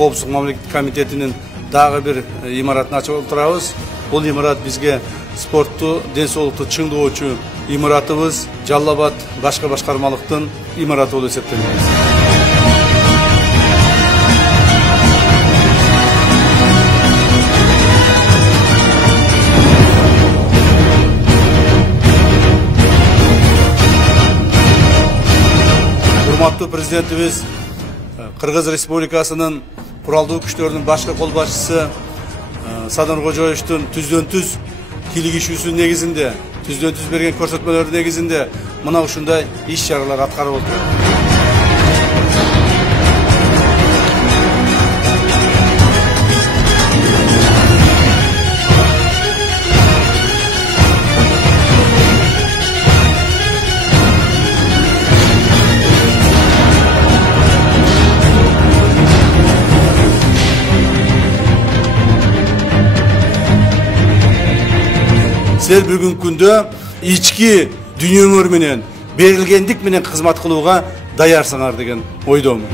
Коопсуздук мамлекеттик комитетинин дагы бир имаратын ачып отурабыз. Бул имарат бизге спортту, ден соолукту чыңдоочу имаратыбыз, Жалал Абад башкы башкармалыктын имараты болуп эсептелет. Урматтуу президентибиз Кыргыз Республикасынын куралдуу күчтөрүнүн башкы кол башчысы Садыр Кожоевичтин түздөн-түз кийлигишүүсү негизинде, түздөн-түз берген көрсөтмөлөрү негизинде мына ушундай иш-чаралар аткарып отурат. Силер бүгүнкү күндө ички дүйнөңөр менен, берилгендик менен кызмат кылууга даярсыңар деген ойдомун.